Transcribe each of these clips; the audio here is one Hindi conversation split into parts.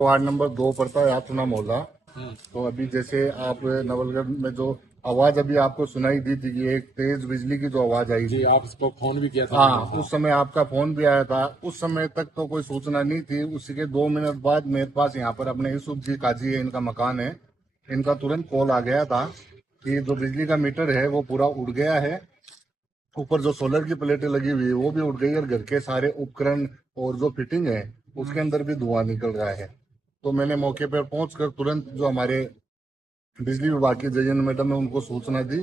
वार्ड नंबर 2 पड़ता है यात्रा मोहल्ला। तो अभी जैसे आप नवलगढ़ में जो आवाज अभी आपको सुनाई दी थी कि एक तेज बिजली की जो आवाज आई जी, थी, आप इसको फोन भी किया था। हाँ उस समय आपका फोन भी आया था। उस समय तक तो कोई सूचना नहीं थी। उसी के 2 मिनट बाद मेरे पास यहाँ पर अपने यूसुफ जी काजी है, इनका मकान है, इनका तुरंत कॉल आ गया था कि जो बिजली का मीटर है वो पूरा उड़ गया है। ऊपर जो सोलर की प्लेटें लगी हुई है वो भी उड़ गई और घर के सारे उपकरण और जो फिटिंग है उसके अंदर भी धुआं निकल रहा है। तो मैंने मौके पर पहुंचकर तुरंत जो हमारे बिजली विभाग की जयन मैडम है उनको सूचना दी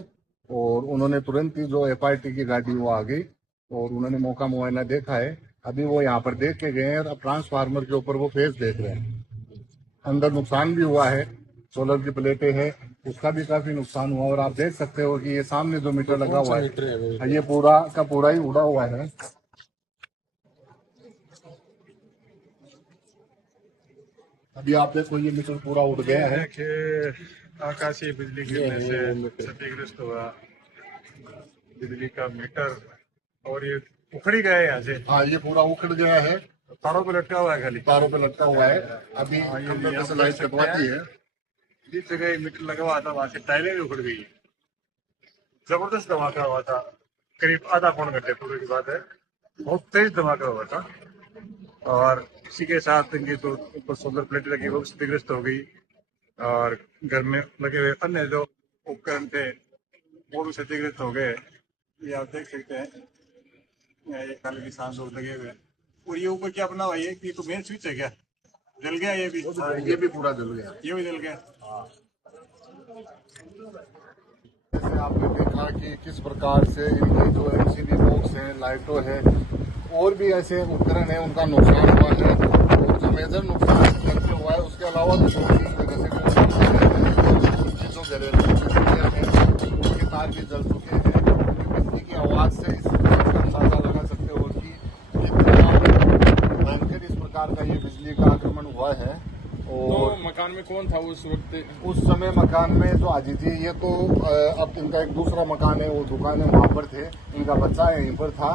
और उन्होंने तुरंत ही जो एफआईटी की गाड़ी वो आ गई और उन्होंने मौका मुआयना देखा है। अभी वो यहाँ पर देख के गए हैं और अब ट्रांसफार्मर के ऊपर वो फेस देख रहे हैं। अंदर नुकसान भी हुआ है, सोलर की प्लेटें है उसका भी काफी नुकसान हुआ और आप देख सकते हो कि ये सामने जो मीटर लगा हुआ मीटर है वो? है ये पूरा का पूरा ही उड़ा हुआ है। अभी आप देखो ये मीटर पूरा उड़ गया है। कि आकाशीय बिजली गिरने से क्षतिग्रस्त हुआ बिजली का मीटर और ये उखड़ ही गया है यहाँ से। हाँ ये पूरा उखड़ गया है, तारों पे लटका हुआ है, खाली तारों पे लटका हुआ है। अभी ये कंप्यूटर आप से देख लाइट सकते कटवाती हैं। है। जिस जगह ये मीटर लगा हुआ था वहां से टाइलें भी उखड़ गई है। जबरदस्त धमाका हुआ था, करीब आधा पौन घंटे पूर्व की बात है। बहुत तेज धमाका हुआ था और इसी के साथ इनकी जो ऊपर सोलर प्लेट लगी वो क्षतिग्रस्त हो गई और घर में लगे हुए अन्य जो उपकरण थे वो भी क्षतिग्रस्त हो गए। ये आप देख सकते हैं, ये काले निशान लोग लगे हुए हैं। और ये ऊपर क्या बना हुआ है, ये तो मेन स्विच है क्या? जल गया ये भी? ये भी पूरा जल गया। ये भी जल गया। जैसे आपने देखा कि किस प्रकार से इनकी जो एमसीबी बॉक्स है, लाइटों है और भी ऐसे उपकरण है उनका नुकसान हुआ है। और जो मेजर नुकसान घर से हुआ है उसके अलावा भी दो तीन जगह से जो घरेलू बिजलियाँ हैं उनके तार भी जल चुके हैं। बिजली की आवाज से इस अंदाजा लगा सकते हो कि कितना भयंकर इस प्रकार का ये बिजली का आक्रमण हुआ है। और तो मकान में कौन था उस वक्त? उस समय मकान में जो आजी थी ये तो अब इनका एक दूसरा मकान है, वो दुकान है वहाँ पर थे, इनका बच्चा यहीं पर था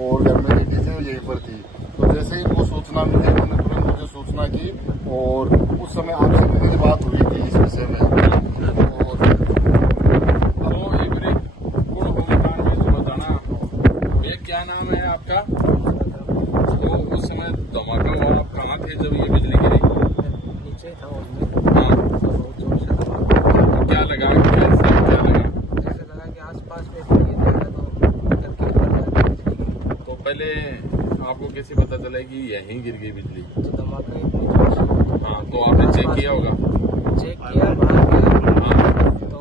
और घर में बेटी थी यहीं पर थी। तो जैसे ही वो सूचना मिली उन्होंने तुरंत मुझे सूचना की और उस समय आपसे मेरी बात हुई थी इस विषय में। और तो एक बार कौन हो मकान में जो बताना, ये क्या नाम है आपका? तो उस समय धमाका हुआ, आप कहाँ थे जब ये बिजली गिरी? था उसमें हाँ, बहुत जोर से धमाका। क्या लगा, क्या लगा? ऐसा लगा कि आसपास में कोई गिर जाएगा तो घर के ऊपर जाके बिजली गिरी। तो पहले आपको कैसे पता चला कि यहीं गिर गई बिजली? तो धमाका इतनी जोर से हुआ। हाँ, तो आपने चेक किया होगा? चेक किया, बाहर गया हाँ, तो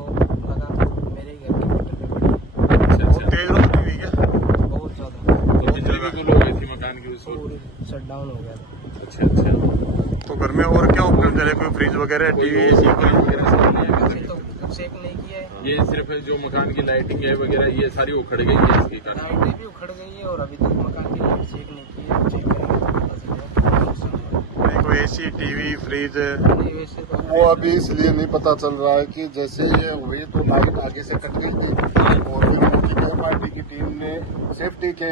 लगा मेरे घर के मीटर पे पड़ी। अच्छा बहुत अच्छा। तेज रोशनी हुई क्या? बहुत ज्यादा तो बिजली भी गुल हो गई थी मकान की उस वक्त? पूरी शट डाउन हो गया था। अच्छा अच्छा। तो घर में और क्या उपकरण चले, कोई फ्रिज वगैरह, टीवी, एसी? मकान वगैरह सब नहीं है? ऐसे तो कुछ चेक नहीं किया है। ये सिर्फ जो मकान की लाइटिंग है वगैरह ये सारी उखड़ गई है इसके कारण? लाइटें भी उखड़ गई है और अभी तक मकान की लाइट चेक नहीं की है। चेक करेंगे तो पता चलेगा क्या नुकसान हुआ है। नहीं, कोई एसी, टीवी, फ्रिज? नहीं, वैसे तो वो अभी इसलिए नहीं पता चल रहा है कि जैसे ये हुई तो लाइट आगे से कट गई थी और फिर उनकी पार्टी की टीम ने सेफ्टी के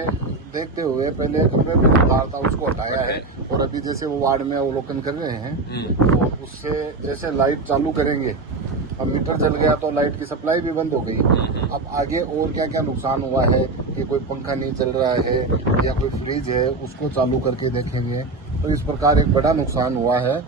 देखते हुए पहले कमरे में तार था उसको हटाया है और अभी जैसे वो वार्ड में अवलोकन कर रहे हैं तो उससे जैसे लाइट चालू करेंगे। अब मीटर जल गया तो लाइट की सप्लाई भी बंद हो गई। अब आगे और क्या क्या नुकसान हुआ है कि कोई पंखा नहीं चल रहा है या कोई फ्रिज है उसको चालू करके देखेंगे। तो इस प्रकार एक बड़ा नुकसान हुआ है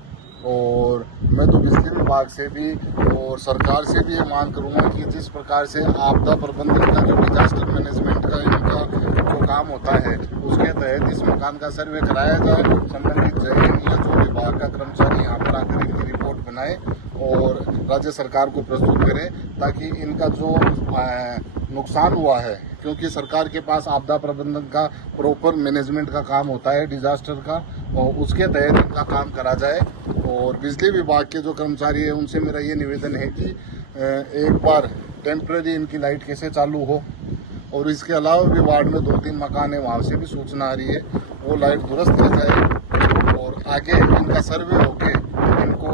और मैं तो बिजली विभाग से भी और सरकार से भी ये मांग करूंगा कि जिस प्रकार से आपदा प्रबंधन का जो डिजास्टर मैनेजमेंट का इनका जो काम होता है उसके तहत इस मकान का सर्वे कराया जाए। संबंधित जयन या जो विभाग का कर्मचारी यहाँ पर आकर इनकी रिपोर्ट बनाए और राज्य सरकार को प्रस्तुत करें ताकि इनका जो नुकसान हुआ है, क्योंकि सरकार के पास आपदा प्रबंधन का प्रॉपर मैनेजमेंट का काम होता है डिजास्टर का, और उसके तहत इनका काम करा जाए। और बिजली विभाग के जो कर्मचारी है उनसे मेरा ये निवेदन है कि एक बार टेम्परेरी इनकी लाइट कैसे चालू हो और इसके अलावा भी वार्ड में 2-3 मकान है वहाँ से भी सूचना आ रही है वो लाइट दुरुस्त रह जाए और आगे इनका सर्वे होके इनको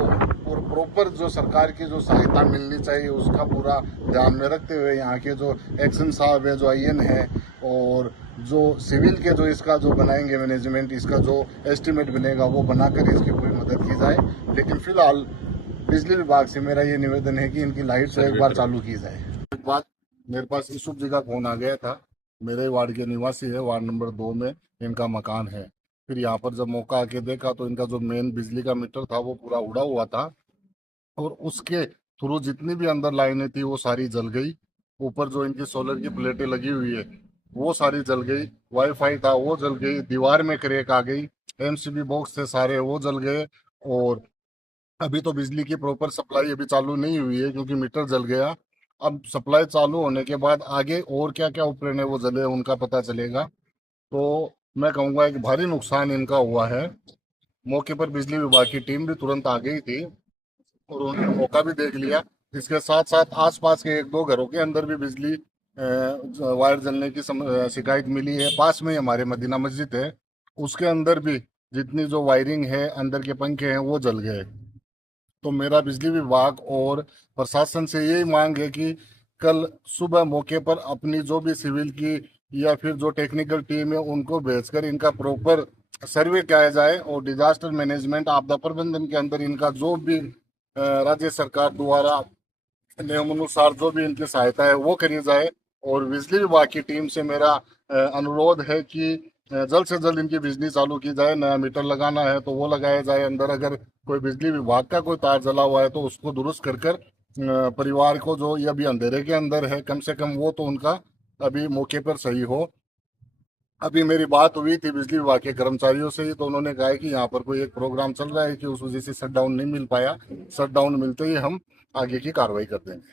और प्रॉपर जो सरकार की जो सहायता मिलनी चाहिए उसका पूरा ध्यान में रखते हुए यहाँ के जो एक्शन साहब है, जो आईएन है और जो सिविल के जो इसका जो बनाएंगे मैनेजमेंट, इसका जो एस्टिमेट बनेगा वो बनाकर इसकी पूरी मदद की जाए। लेकिन फिलहाल बिजली विभाग से मेरा ये निवेदन है कि इनकी लाइट तो एक बार चालू की जाए। एक बात, मेरे पास यूसुफ जी का फोन आ गया था, मेरे वार्ड के निवासी है, वार्ड नंबर 2 में इनका मकान है। फिर यहाँ पर जब मौका आके देखा तो इनका जो मेन बिजली का मीटर था वो पूरा उड़ा हुआ था और उसके थ्रू जितनी भी अंदर लाइनें थी वो सारी जल गई। ऊपर जो इनकी सोलर की प्लेटें लगी हुई है वो सारी जल गई, वाईफाई था वो जल गई, दीवार में क्रैक आ गई, एमसीबी बॉक्स थे सारे वो जल गए। और अभी तो बिजली की प्रॉपर सप्लाई अभी चालू नहीं हुई है क्योंकि मीटर जल गया। अब सप्लाई चालू होने के बाद आगे और क्या क्या उपकरण है वो जले उनका पता चलेगा। तो मैं कहूँगा एक भारी नुकसान इनका हुआ है। मौके पर बिजली विभाग की टीम भी तुरंत आ गई थी और उन्होंने मौका भी देख लिया। इसके साथ साथ आसपास के एक दो घरों के अंदर भी बिजली वायर जलने की शिकायत मिली है। पास में ही हमारे मदीना मस्जिद है, उसके अंदर भी जितनी जो वायरिंग है अंदर के पंखे हैं वो जल गए। तो मेरा बिजली विभाग और प्रशासन से यही मांग है कि कल सुबह मौके पर अपनी जो भी सिविल की या फिर जो टेक्निकल टीम है उनको भेजकर इनका प्रॉपर सर्वे किया जाए और डिजास्टर मैनेजमेंट आपदा प्रबंधन के अंदर इनका जो भी राज्य सरकार द्वारा नियम अनुसार जो भी इनकी सहायता है वो करी जाए। और बिजली विभाग की टीम से मेरा अनुरोध है कि जल्द से जल्द इनकी बिजली चालू की जाए। नया मीटर लगाना है तो वो लगाया जाए अंदर। अगर कोई बिजली विभाग का कोई तार जला हुआ है तो उसको दुरुस्त कर परिवार को जो ये अभी अंधेरे के अंदर है कम से कम वो तो उनका अभी मौके पर सही हो। अभी मेरी बात हुई थी बिजली विभाग के कर्मचारियों से ही, तो उन्होंने कहा है कि यहाँ पर कोई एक प्रोग्राम चल रहा है कि उस वजह से शट डाउन नहीं मिल पाया। शट डाउन मिलते ही हम आगे की कार्रवाई कर देंगे।